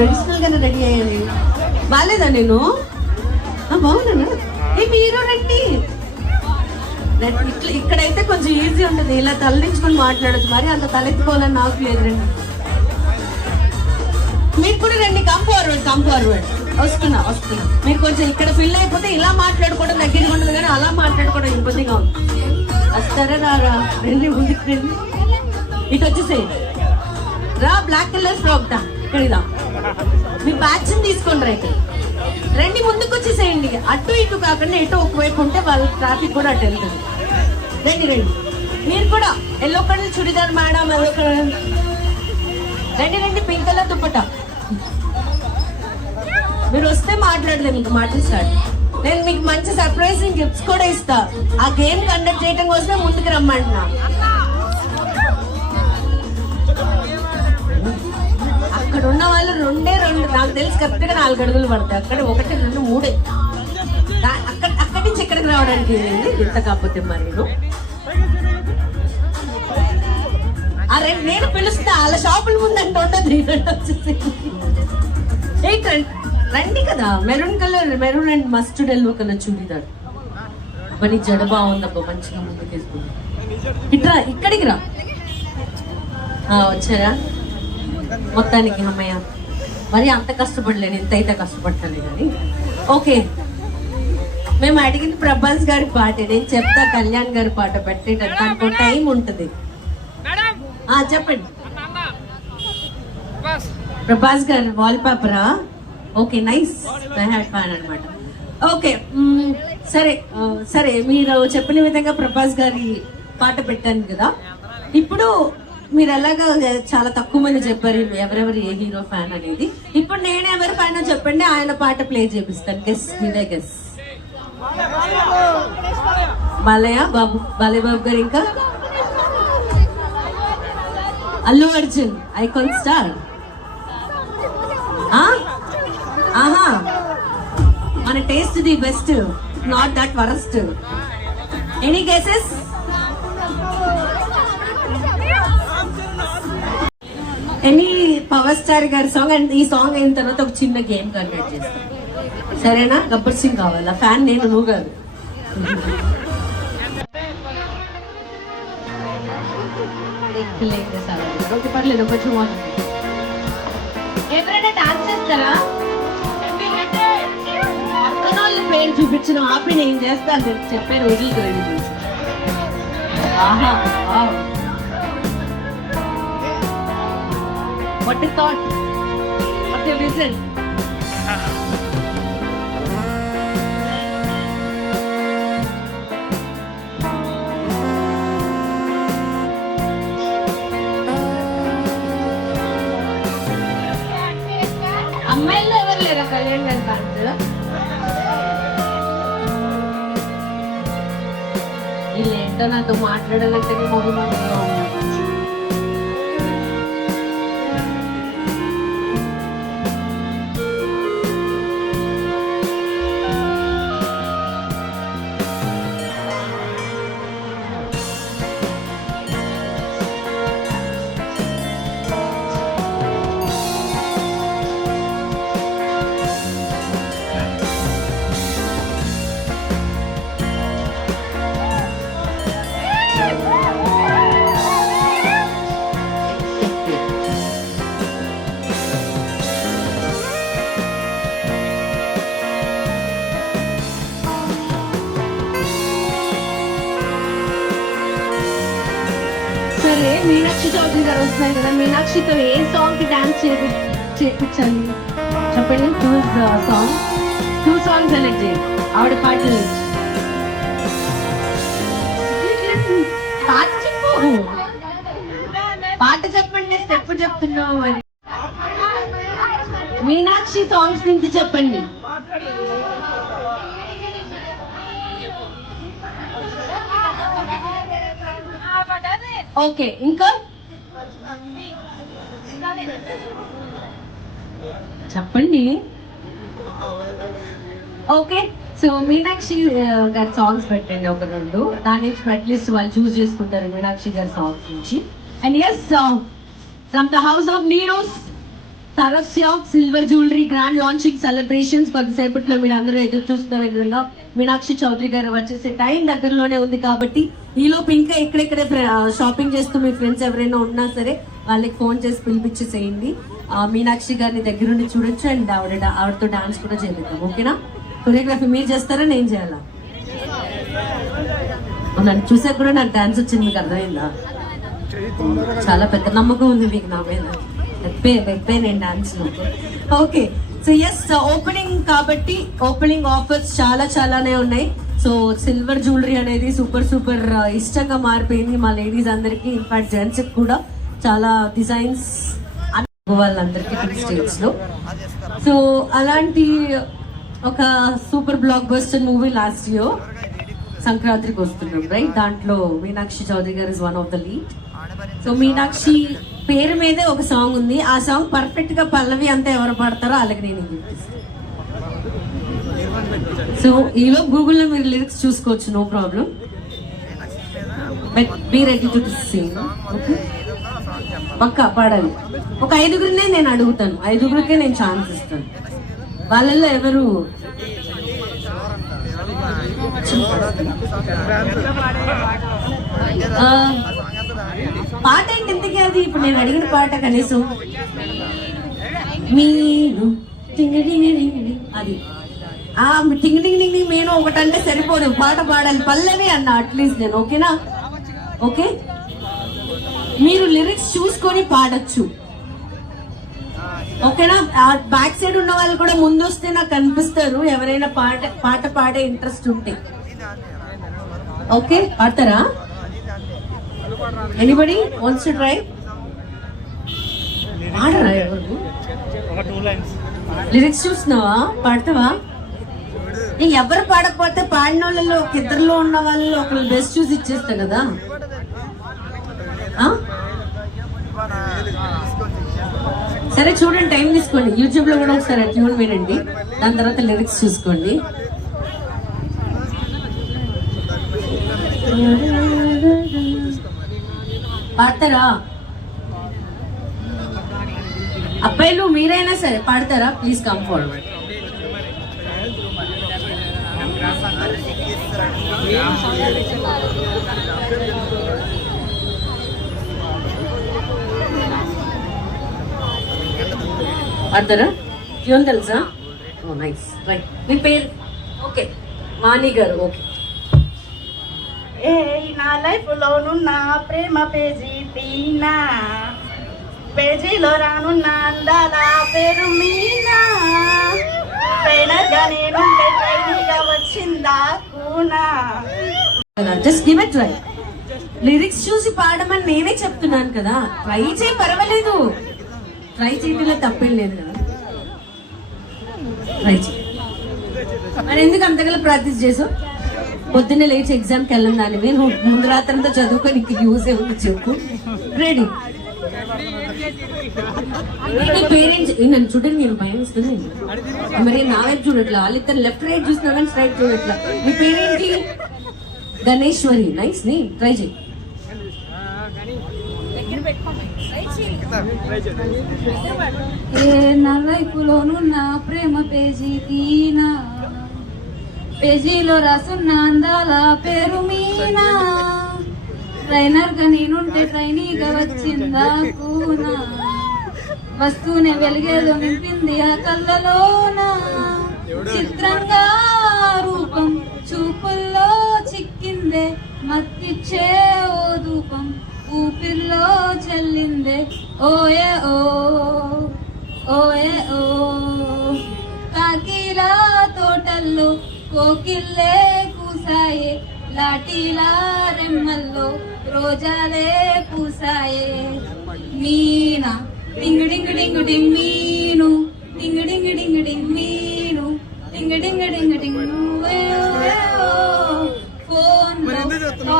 Traditional గానే ready అయ్యాను. బాగాలేదా నేను? బాగున్నాను. మీరు రండి. ఇట్లా ఇక్కడైతే కొంచెం ఈజీ ఉంటుంది, ఇలా తలదించుకొని మాట్లాడచ్చు. మరి అంత తలెత్తుకోవాలని నాకు లేదు. రండి, మీరు కూడా రండి. Come forward. వస్తున్నా. మీరు కొంచెం ఇక్కడ ఫిల్ అయిపోతే ఇలా మాట్లాడుకోవడం దగ్గరగా ఉంటుంది, కానీ అలా మాట్లాడుకోవడం ఇబ్బందిగా ఉంది. వస్తారా రారా? రండి, ముందుకు రండి. ఇటు వచ్చేసేయి రా. బ్లాక్ కలర్ ఫ్రాక్ దా, ఇక్కడిదా. మీ బ్యాచ్ తీసుకోండి. రండి, ముందుకు వచ్చేసేయండి. అటు ఇటు కాకుండా ఎటు ఒకవైపు ఉంటే వాళ్ళ ట్రాఫిక్ కూడా అటు వెళ్తుంది. రండి. మీరు కూడా yellow colour churidar madam, yellow colour. రండి. Pink colour dupatta. మీరు వస్తే మాట్లాడలేదు, మీకు మాట్లాడతాడు. నేను మీకు మంచి సర్ప్రైజింగ్ గిఫ్ట్స్ కూడా ఇస్తా. ఆ గేమ్ కండక్ట్ చేయడం కోసమే ముందుకు రమ్మంటున్నా. అక్కడ ఉన్న వాళ్ళు రెండే నాకు తెలిసి కరెక్ట్ గా 4 అడుగులు పడతాయి. అక్కడ 1, 2, 3 అక్కడి నుంచి ఎక్కడికి రావడానికి ఇంత కాకపోతే మరి నేను పిలుస్తా. వాళ్ళ షాపుల ముందు అంటే ఉండదు. రండి కదా. Maroon and mustard yellow colour churidar. మరి జడ బాగుందబ్బా, మంచిగా ముందుకు తీసుకుంటా. ఇట్రా, ఇక్కడికి రా. వచ్చారా? మొత్తానికి అమ్మయ్య, మరి అంత కష్టపడలేను, ఇంత అయితే కష్టపడతాను కానీ. ఓకే, మేము అడిగింది ప్రభాస్ గారి పాటే. నేను చెప్తా కళ్యాణ్ గారి పాట పెట్టేటట్టు. దానికి టైం ఉంటుంది. చెప్పండి. ప్రభాస్ గారి వాల్ పేపరా? Okay, nice. ఫ్యాన్ అనమాట. ఓకే, సరే మీరు చెప్పిన విధంగా ప్రభాస్ గారి పాట పెట్టాను కదా. ఇప్పుడు మీరు ఎలాగా చాలా తక్కువ మంది చెప్పారు ఎవరెవరు ఏ హీరో ఫ్యాన్ అనేది. ఇప్పుడు నేను ఎవరి ఫ్యాన్ చెప్పండి, ఆయన పాట ప్లే చేపిస్తాను. గెస్, మీదే గెస్. బాలయ్య బాబు గారు, ఇంకా అల్లు అర్జున్, ఐకాన్ స్టార్. ఆహా, మన taste the best, not that worst. Any guesses? Any power star గారి సాంగ్. అండ్ ఈ సాంగ్ అయిన తర్వాత ఒక చిన్న గేమ్ కండక్ట్ చేస్తాం, సరేనా? గబ్బర్ సింగ్ కావాలా? ఫ్యాన్ నేను, నువ్వు కాదు. పర్లేదు, కొంచెం ఎవరైనా డాన్స్ చేస్తారా? అక్కనోళ్ళు పేరు చూపించిన ఆపి నేను చేస్తాను చెప్పే రోజులు వెళ్ళి. ఆహా, what is thought? What is reason? అమ్మాయిలు ఎవరు లేరా కళ్యాణ్ గారి ఫ్యాన్స్? వీళ్ళేంటో నాతో మాట్లాడాలంటే మొదలుగా ఉన్నారు. సరే, మీనాక్షి చౌదరి గారు వస్తున్నారు కదా. మీనాక్షితో ఏ సాంగ్ కి డాన్స్ చేయించాలి చెప్పండి. టూ సాంగ్ సెలెక్ట్ చేయండి. ఆవిడ పాటలు పాట చెప్పండి. స్టెప్ చెప్తున్నావు మరి. మీనాక్షి సాంగ్స్ నుంచి చెప్పండి. ఓకే, ఇంకా చెప్పండి. ఓకే, సో మీనాక్షి గారి సాంగ్స్ పెట్టండి ఒక 2. దాని నుంచి అట్లీస్ట్ వాళ్ళు చూస్ చేసుకుంటారు మీనాక్షి గారి సాంగ్స్ నుంచి. And yes, from the house of Neros Talasya silver jewellery grand launching celebrations కొద్దిసేపట్లో మీరు అందరూ ఎదురు చూస్తున్న విధంగా మీనాక్షి చౌదరి గారు వచ్చేసే టైం దగ్గరలోనే ఉంది కాబట్టి ఈలోపు ఇంకా ఎక్కడెక్కడ షాపింగ్ చేస్తూ మీ ఫ్రెండ్స్ ఎవరైనా ఉన్నా సరే వాళ్ళకి ఫోన్ చేసి పిలిపించేసేయండి. మీనాక్షి గారిని దగ్గరుండి చూడొచ్చు అండ్ ఆవిడతో డాన్స్ కూడా చేద్దాం. ఓకేనా? కొరియోగ్రఫీ మీరు చేస్తారా నేను చేయాలా? నన్ను చూసాక కూడా నాకు డాన్స్ వచ్చింది, మీకు అర్థమైందా? చాలా పెద్ద నమ్మకం ఉంది మీకు నా మీద. నేను డాన్స్ లో. ఓకే, సో ఎస్ ఓపెనింగ్ కాబట్టి ఓపెనింగ్ ఆఫర్స్ చాలానే ఉన్నాయి. సో సిల్వర్ జ్యువెలరీ అనేది సూపర్ ఇష్టంగా మారిపోయింది మా లేడీస్ అందరికి, ఇన్ఫాక్ట్ జెంట్స్ కూడా చాలా డిజైన్స్ వాళ్ళందరికీ స్టేట్స్ లో. సో అలాంటి ఒక super block buster movie last year సంక్రాంతికి వస్తున్నాం, రైట్? దాంట్లో మీనాక్షి చౌదరి గారు is one of the lead. So Meenakshi పేరు మీదే ఒక సాంగ్ ఉంది. ఆ సాంగ్ పర్ఫెక్ట్ గా పల్లవి అంతా ఎవరు పాడతారో అలాగే నేను సో ఈలో గూగుల్లో మీరు లిరిక్స్ చూసుకోవచ్చు, no problem. But be ready to sing. Okay, పక్కా పాడాలి. ఒక 5గురినే నేను అడుగుతాను, 5గురికే నేను ఛాన్స్ ఇస్తాను. వాళ్ళల్లో ఎవరు పాట ఏంటి ఇంతకీ? అది ఇప్పుడు నేను అడిగిన పాట కనీసం మీరు అది టింగ్ టింగ్ టింగ్ నేను ఒకటంటే సరిపోదు, పాట పాడాలి పల్లవి అన్న అట్లీస్ట్ నేను. ఓకేనా? ఓకే, మీరు లిరిక్స్ చూసుకొని పాడొచ్చు. ఓకేనా? బ్యాక్ సైడ్ ఉన్న వాళ్ళు కూడా ముందు వస్తే నాకు కనిపిస్తారు ఎవరైనా పాట పాడే ఇంట్రెస్ట్ ఉంటే. ఓకే, పాడతారా? Anybody wants to try? పాడరా? లిరిక్స్ చూస్తున్నావా? పాడతావా? ఎవరు పాడకపోతే పాడిన వాళ్ళలో ఒక ఇద్దరులో ఉన్న వాళ్ళలో ఒకరు బెస్ట్ చూసి ఇచ్చేస్తా కదా. సరే చూడండి, టైం తీసుకోండి. యూట్యూబ్ లో కూడా ఒకసారి ట్యూన్ వినండి, దాని తర్వాత లిరిక్స్ చూసుకోండి. పాడతారా? అబ్బాయిలు మీరైనా సరే పాడతారా? Please come forward. పాడతారా? ట్యూన్ తెలుసా? Oh nice, right. మీ పేరు? ఓకే, మాని గారు. ఓకే. నా లైఫ్ లోనున్న ప్రేమ పేజీ తీనా, పేజీలో రానున్న అందాల పేరు మీనా, ట్రైనర్గా నేను ట్రైనీగా వచ్చిందా కూనా. Just give it try. Lyrics చూసి పాడమని నేనే చెప్తున్నాను కదా, ట్రై చేయి, పర్వాలేదు. ట్రై చేయడంలో తప్పేం లేదు కదా, ట్రై చేయి. మరి ఎందుకు అంతగల ప్రాక్టీస్ చేసావు? పొద్దున్నే లేచి ఎగ్జామ్కి వెళ్ళం దానివి, నువ్వు ముందు రాత్రంతా చదువుకొని నీకు యూజ్ ఏముంది చెప్పు. రెడీ? పేరెంట్స్ నన్ను చూడండి, నేను భయం ఇస్తుంది. మరి నా వైపు చూడట్లా, వాళ్ళిద్దరు లెఫ్ట్ రైట్ చూస్తున్నా కానీ స్ట్రైట్ చూడట్లా. మీ పేరేంటి? గణేశ్వరి. నైస్ నేమ్, ట్రై చేయి. నా లైఫ్లోను నా ప్రేమ పేజీ తీనా, పేజీలో రాసున్న అందాల పేరు మీనా, ట్రైనర్ గా నేనుంటే ట్రైనీగా వచ్చిందా కూనా, వస్తూనే వెలిగేదో నింపింది ఆ కళ్ళలోనా, చిత్రంగా రూపం చూపుల్లో చిక్కిందే, మత్తిచ్చే ఓ ధూపం ఊపిర్లో చెల్లిందే, ఓయే ఓ ఓయే ఓ, కాకిలా తోటల్లో కోకిల్లే కూసాయే, లాటీలా రెమ్మల్లో రోజాలే పూసాయే, మీనా డింగ్ డింగ్ డింగ్ డింగ్ మీను, డింగ్ డింగ్ డింగ్ డింగ్ మీను, డింగ్ డింగ్ డింగ్ డింగ్ ఫోన్ లో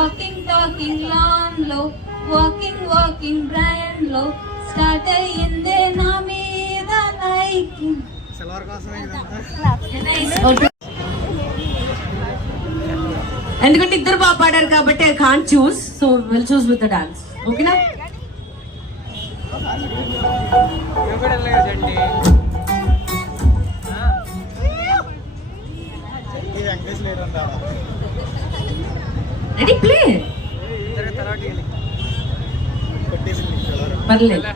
టాకింగ్ లాన్ లో, వాకింగ్ బ్రాండ్ లో, స్టార్ట్ అయ్యిందే నా మీద లైకింగ్. ఎందుకంటే ఇద్దరు బాగా పాడారు కాబట్టి I can't choose, so will choose with the dance. ఓకేనా? రెడీ ప్లే పర్లేదు.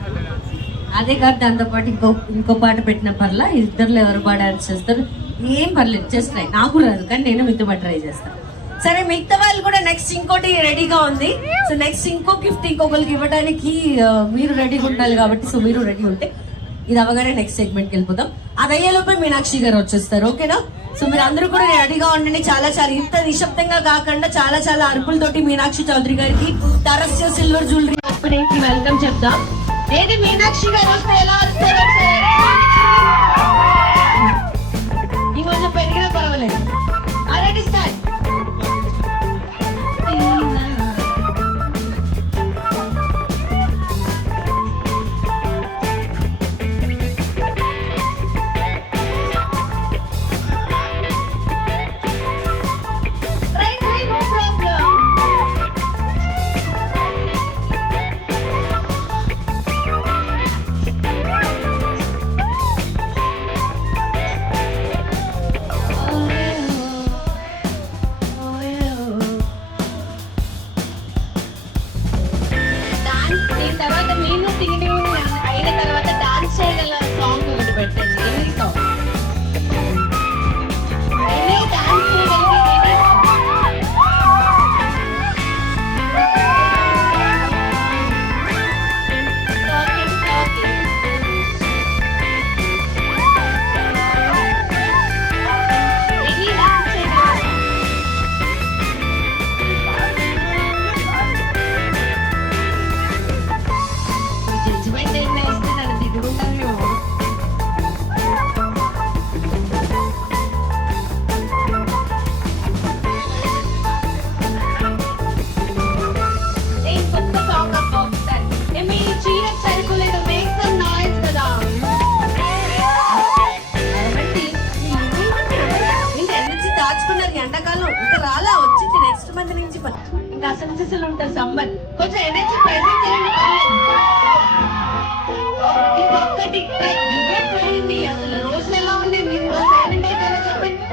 అదే కాదు, దాంతో పాటు ఇంకో పాట పెట్టిన పర్లా, ఇద్దరులో ఎవరు బాగా డాన్స్ చేస్తారు ఏం పర్లేదు, జస్ట్ ట్రై. నాకు రాదు కానీ నేను మీతో పాటు ట్రై చేస్తాను. సరే, మిగతా వాళ్ళు కూడా నెక్స్ట్ ఇంకోటి రెడీగా ఉంది. సో నెక్స్ట్ ఇంకో గిఫ్ట్ ఇంకొకరికి ఇవ్వడానికి మీరు రెడీగా ఉండాలి కాబట్టి, సో మీరు రెడీ ఉంటే ఇది అవగానే నెక్స్ట్ సెగ్మెంట్కి వెళ్ళిపోతాం. అది అయ్యేలోపే మీనాక్షి గారు వచ్చేస్తారు, ఓకేనా? సో మీరు అందరూ కూడా రెడీగా ఉండండి. చాలా చాలా ఇంత నిశ్శబ్దంగా కాకుండా చాలా చాలా అరుపులతోటి మీనాక్షి చౌదరి గారికి టరస్య సిల్వర్ జ్యువెలరీ ఓపెనింగ్ వెల్కమ్ చెప్తాం. ఏది మీనాక్షి గారు వస్తే ఎలా వస్తారు? ఇంకొంచెం పెరిగినా పర్వాలేదు. Already start. తర్వాత నేను తిండి అయిన తర్వాత డాన్స్ చేయగల సాంగ్ ఒకటి పెట్టండి. ఎనీ సాంగ్, ఎనీ డాన్స్ చేయగలిగే ఎనీ డాన్స్ చేయగల జడ్జిమెంట్ ఏం వేస్తే నన్ను తిట్టుకుంటాను. కొత్త సాంగ్ అప్పుడు మీ చీర సరిపోలేదు, మేక్ సమ్ నాయిస్ కదా. ఇంకా ఎనర్జీ దాచుకున్నారు ఎండాకాలం, ఇంకా రాలా, వచ్చింది నెక్స్ట్ మంత్ నుంచి. ఇంకా అసలు ఉంటారు సమ్మర్, కొంచెం ఎనర్జీ ప్రెజెంట్ చేయండి. ఒక్కటి పోయింది, అసలు రోజులు ఎలా ఉంది మీరు సైలెంట్ అయిపోయారా చెప్పండి.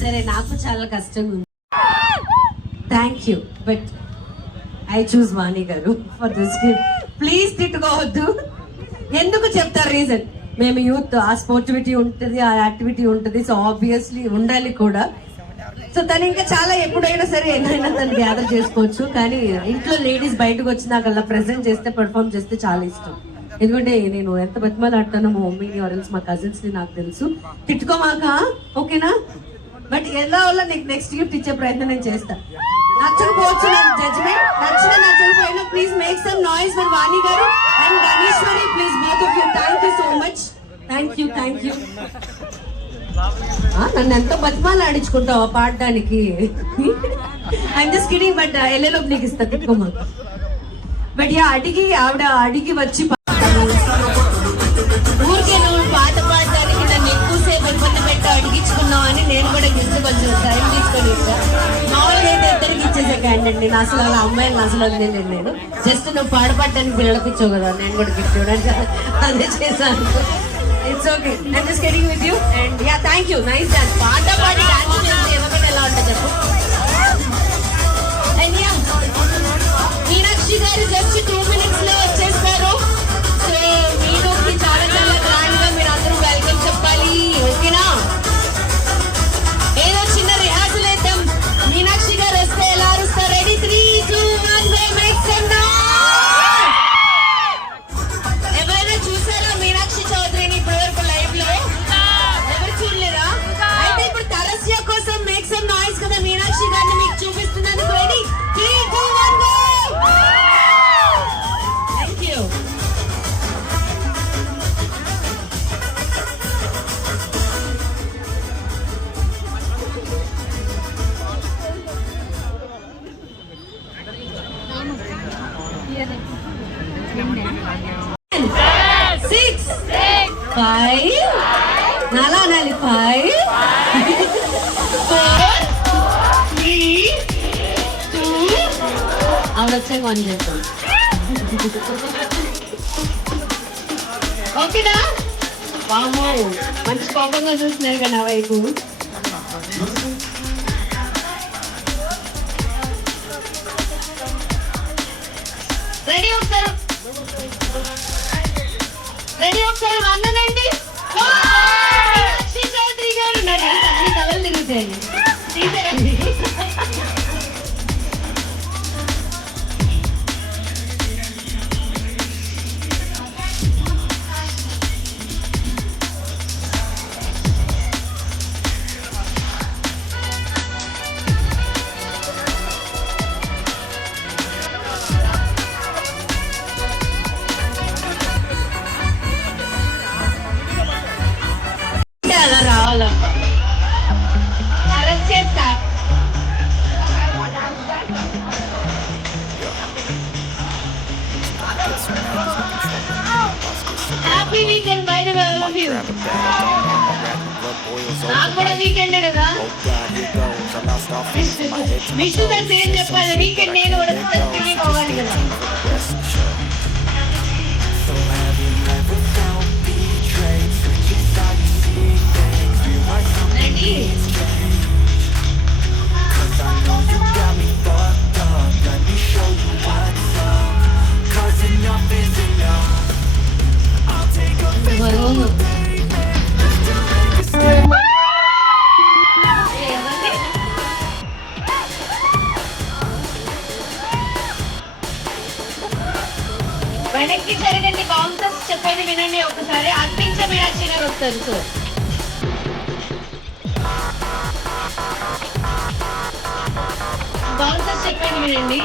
సరే, నాకు చాలా కష్టంగా ఉంది. Thank you, but I choose Vani గారు ఫర్ దిస్ గిఫ్ట్. ప్లీజ్ తిట్టుకోవద్దు. ఎందుకు చెప్తారు రీజన్? మేము యూత్, ఆ స్పోర్టివిటీ ఉంటుంది, ఆ యాక్టివిటీ ఉంటుంది, సో ఆబ్వియస్లీ ఉండాలి కూడా. సో తను ఇంకా చాలా ఎప్పుడైనా సరే ఎన్నైనా తను గ్యాదర్ చేసుకోవచ్చు. కానీ ఇంట్లో లేడీస్ బయటకు వచ్చినాకల్లా ప్రెజెంట్ చేస్తే, పెర్ఫార్మ్ చేస్తే చాలా ఇష్టం. ఎందుకంటే నేను ఎంత బతిమాలాడుతానో మా మమ్మీని ఆరెల్స్ మా కజిన్స్ ని నాకు తెలుసు. తిట్టుకోమాక, ఓకేనా? బట్ ఎలా వల్ల నీకు నెక్స్ట్ గిఫ్ట్ ఇచ్చే ప్రయత్నం నేను చేస్తా. నచ్చకపోవచ్చు నా జడ్జ్మెంట్, నచ్చకపోయినా please make some noise for Vani గారు and Ganeshwari. Please both of you. Thank you so much. Thank you. నన్ను ఎంతో బతిమాలు ఆడించుకుంటావు పాడడానికి. ఐఎమ్ జస్ట్ కిడింగ్, బట్ ఎల్లెలోపు నీకు ఇస్తా, తిట్టుకోమాక. బట్ యా, ఆవిడ అడిగి వచ్చి ఊరికే నువ్వు పాట పాడడానికి నన్ను ఎక్కువసేపు ఇబ్బంది పెట్టి అడిగించుకున్నావు అని నేను కూడా గిఫ్ట్ కొంచెం టైం తీసుకొని మామూలుగా అయితే ఇద్దరికి ఇచ్చేసే క్యాండిడేట్. నేను అసలు అలా అమ్మాయిని అసలు వదిలేదు. నేను జస్ట్ నువ్వు పాడపడడానికి పిల్లలకిచ్చావు కదా, నేను కూడా గిఫ్ట్ ఇవ్వడానికి అదే చేశాను. It's okay, I'm just kidding with you. And yeah, thank you. Nice dance. పాట పాడి డాన్స్ చేసి ఎవరికైనా ఎలా ఉంటుంది చెప్పు. అండ్ యా, మీనాక్షి గారు జస్ట్ 2 minutes లో వచ్చేస్తారు. సో మీలోకి చాలా చాలా గ్రాండ్ గా మీరు అందరూ వెల్కమ్ చెప్పాలి, ఓకేనా? ఏదో చిన్న రిహార్సల్ వేద్దాం. మీనాక్షి గారు వస్తే ఎలా అరుస్తారు? రెడీ, 3, 2, 6 5 నాలా నాలి 5 4 3 2 ఆవిడ వచ్చాక వన్ చేస్తాం. ఓకేనా? వామో మంచి కోపంగా చూస్తున్నారు కదా నా వైపు. రెడీ ఒకసారి అన్నదండి. చౌదరి గారు అన్ని తలలు తిరుగుతాయండి. తీసారండి. అలా రావాలమ్మ. అరెస్ట్ చేస్తా. Happy weekend by the way all of you. నాకు కూడా వీకెండ్ కదా. విష్ణు దాన్ని ఏం చెప్పాలి? వీకెండ్ నేను కూడా పోవాలి కదా. వెనక్కి సరిగండి. బౌన్సర్స్ చెప్పేది వినండి ఒకసారి. అర్పించ మీనాక్షి గారు వస్తారు. సో బౌన్సర్స్ చెప్పేది వినండి.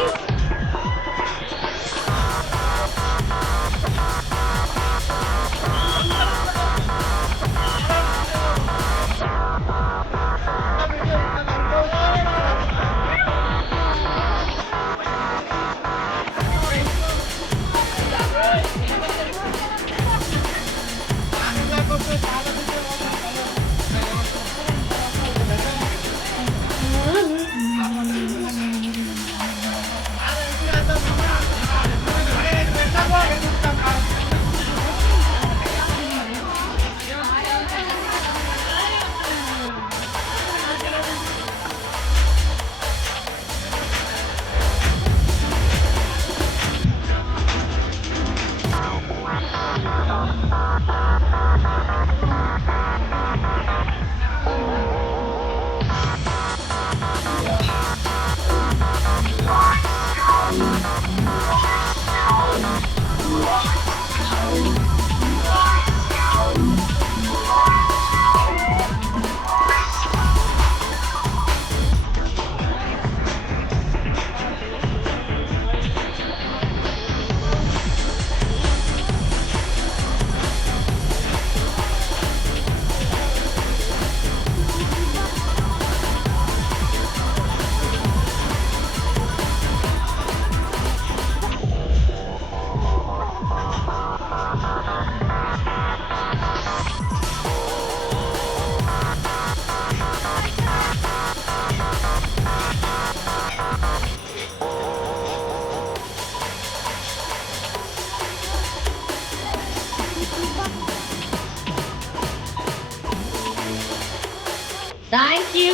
Thank you.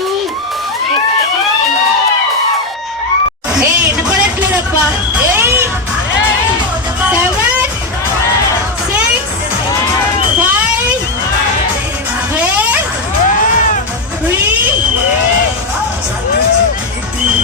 వినపడట్లేదప్ప. 8 7 6 5 4 3 2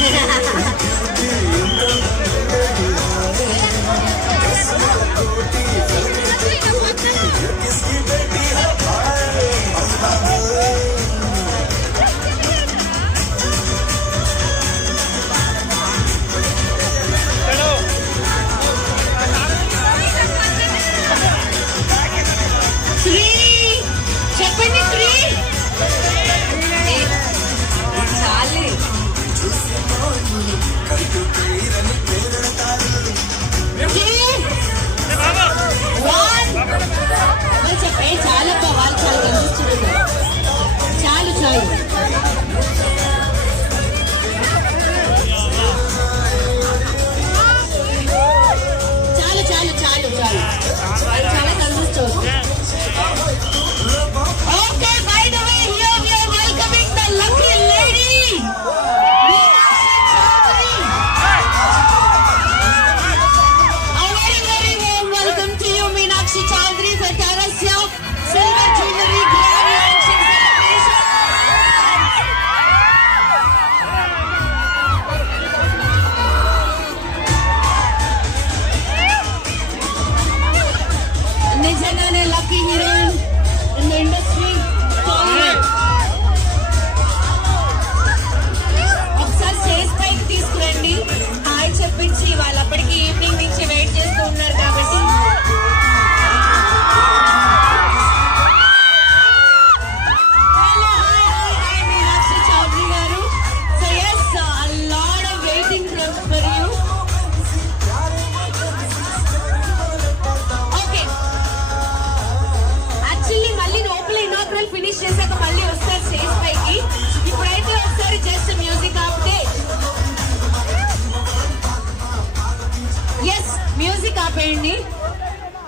మ్యూజిక్ ఆపేయండి.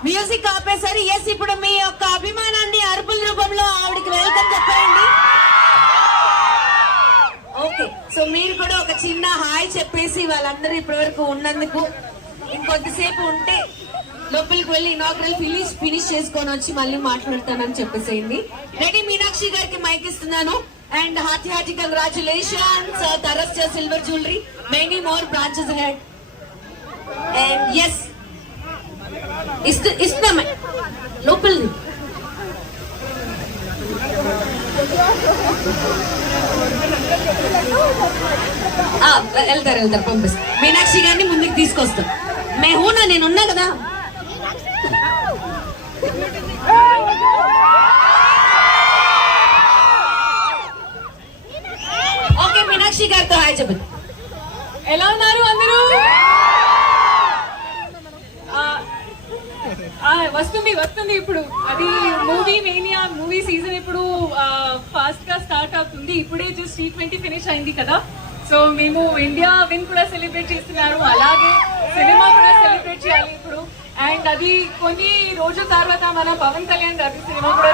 మ్యూజిక్ ఆపేసరి ఎస్ ఇప్పుడు మీ యొక్క అభిమానాన్ని అరుపుల రూపంలో ఆవిడకి వెల్కమ్ చెప్పండి. ఓకే, సో మీరు కూడా ఒక చిన్న హాయ్ చెప్పేసి వాళ్ళందరూ ఇప్పటి వరకు ఉన్నందుకు ఇంకొద్దిసేపు ఉంటే లోపలికి వెళ్ళి ఇనాగ్రల్ ఫినిష్ చేసుకొని వచ్చి మళ్ళీ మాట్లాడతానని చెప్పేసేయండి. రెడీ? మీనాక్షి గారికి మైక్ ఇస్తున్నాను. And hearty congratulations, Tarasya silver jewellery, many more branches ahead. And yes ఇస్తాం లోపలిది. వెళ్తారు పంపిస్తాం. మీనాక్షి గారిని ముందుకు తీసుకొస్తాం. మేహూనా, నేనున్నా కదా. ఓకే, మీనాక్షి గారితో హాయ్ చెప్పండి. ఎలా ఉన్నారు అందరూ? వస్తుంది ఇప్పుడు. అది మూవీ సీజన్ ఇప్పుడు ఫాస్ట్ గా స్టార్ట్ అవుతుంది. ఇప్పుడే జస్ట్ T20 ఫినిష్ అయింది కదా. సో మేము ఇండియా విన్ కూడా సెలబ్రేట్ చేస్తున్నారు, అలాగే సినిమా కూడా సెలబ్రేట్ చేయాలి ఇప్పుడు. అండ్ అది కొన్ని రోజుల తర్వాత మన పవన్ కళ్యాణ్ గారి సినిమా కూడా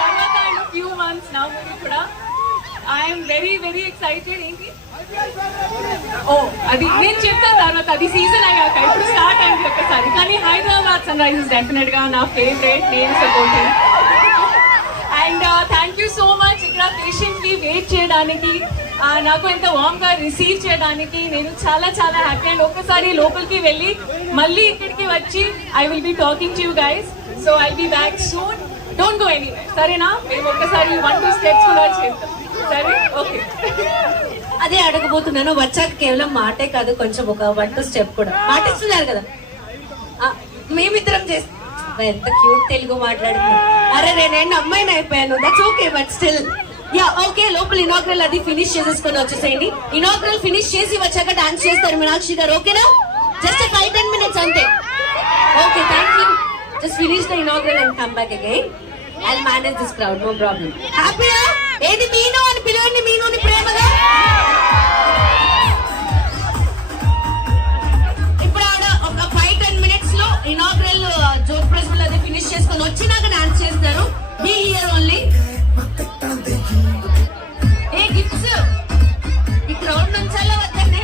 తర్వాత ఫ్యూ మంత్స్ నా మూవీ కూడా. I'm very very excited. ఏంటి అది నేను చెప్తాను తర్వాత, అది సీజన్ అయ్యాక. ఇప్పుడు స్టార్ట్ అయింది ఒక్కసారి. కానీ హైదరాబాద్ సన్ రైజర్స్ డెఫినెట్ గా నా ఫేవరెట్, నేను supporting. And thank you so much ఇక్కడ పేషెంట్లీ వెయిట్ చేయడానికి, నాకు ఎంత వార్మ్ గా రిసీవ్ చేయడానికి. నేను చాలా చాలా హ్యాపీ. అండ్ ఒక్కసారి లోపలికి వెళ్ళి మళ్ళీ ఇక్కడికి వచ్చి I will be talking to you guys. So I be back soon. Don't go anywhere, సరేనా? మేము ఒక్కసారి 1-2 స్టెప్స్ కూడా చేస్తాం, సరే? ఓకే. అదే అడగబోతున్నాను. వచ్చాక కేవలం మాటే కాదు, కొంచెం ఒక 1-2 స్టెప్ కూడా మాటిస్తున్నారు కదా. మేమిద్దరం చేస్తాం. ఎంత క్యూట్ తెలుగు మాట్లాడుతున్నాం. అరే నేను అమ్మాయిని అయిపోయాను, that's okay, but still yeah okay. లోపల ఇనాగ్రల్ అది ఫినిష్ చేసేసుకొని వచ్చేసేయండి. ఇనాగ్రల్ ఫినిష్ చేసి వచ్చాక డాన్స్ చేస్తారు మీనాక్షి గారు, ఓకేనా? జస్ట్ 5-10 minutes అంతే. Okay, thank you. Just finish the inaugural and come back again. I will manage this crowd, no problem. హ్యాపీయా? ఏది మీను అని పిలవండి, మీనుని ప్రేమగా. ఇప్పుడు ఆవిడ ఒక 5-10 minutes లో ఇనాగ్రల్ జోక్ ప్రెస్ అది ఫినిష్ చేసుకొని వచ్చినాక డాన్స్ చేస్తారు. Be here only. ఏ గిఫ్ట్స్ ఈ క్రౌడ్ నుంచి వద్దండి.